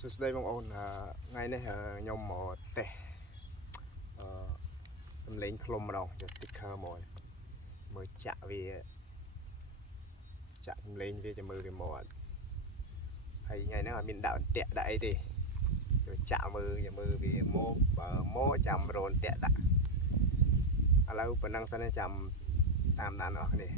สุดท้ายบางคนไงเนี่ยยมหมอเตะสำเร็จคลมเราจะติ๊กเคอร์หมดมือจะวีจะสำเร็จวีจะมือไปหมดhayไงเนี่ยmình đạoเตะได้ดิจะมืออย่ามือวีโมจำโรนเตะได้อะไรอุปนังสันจำตามนั้นเนาะนี่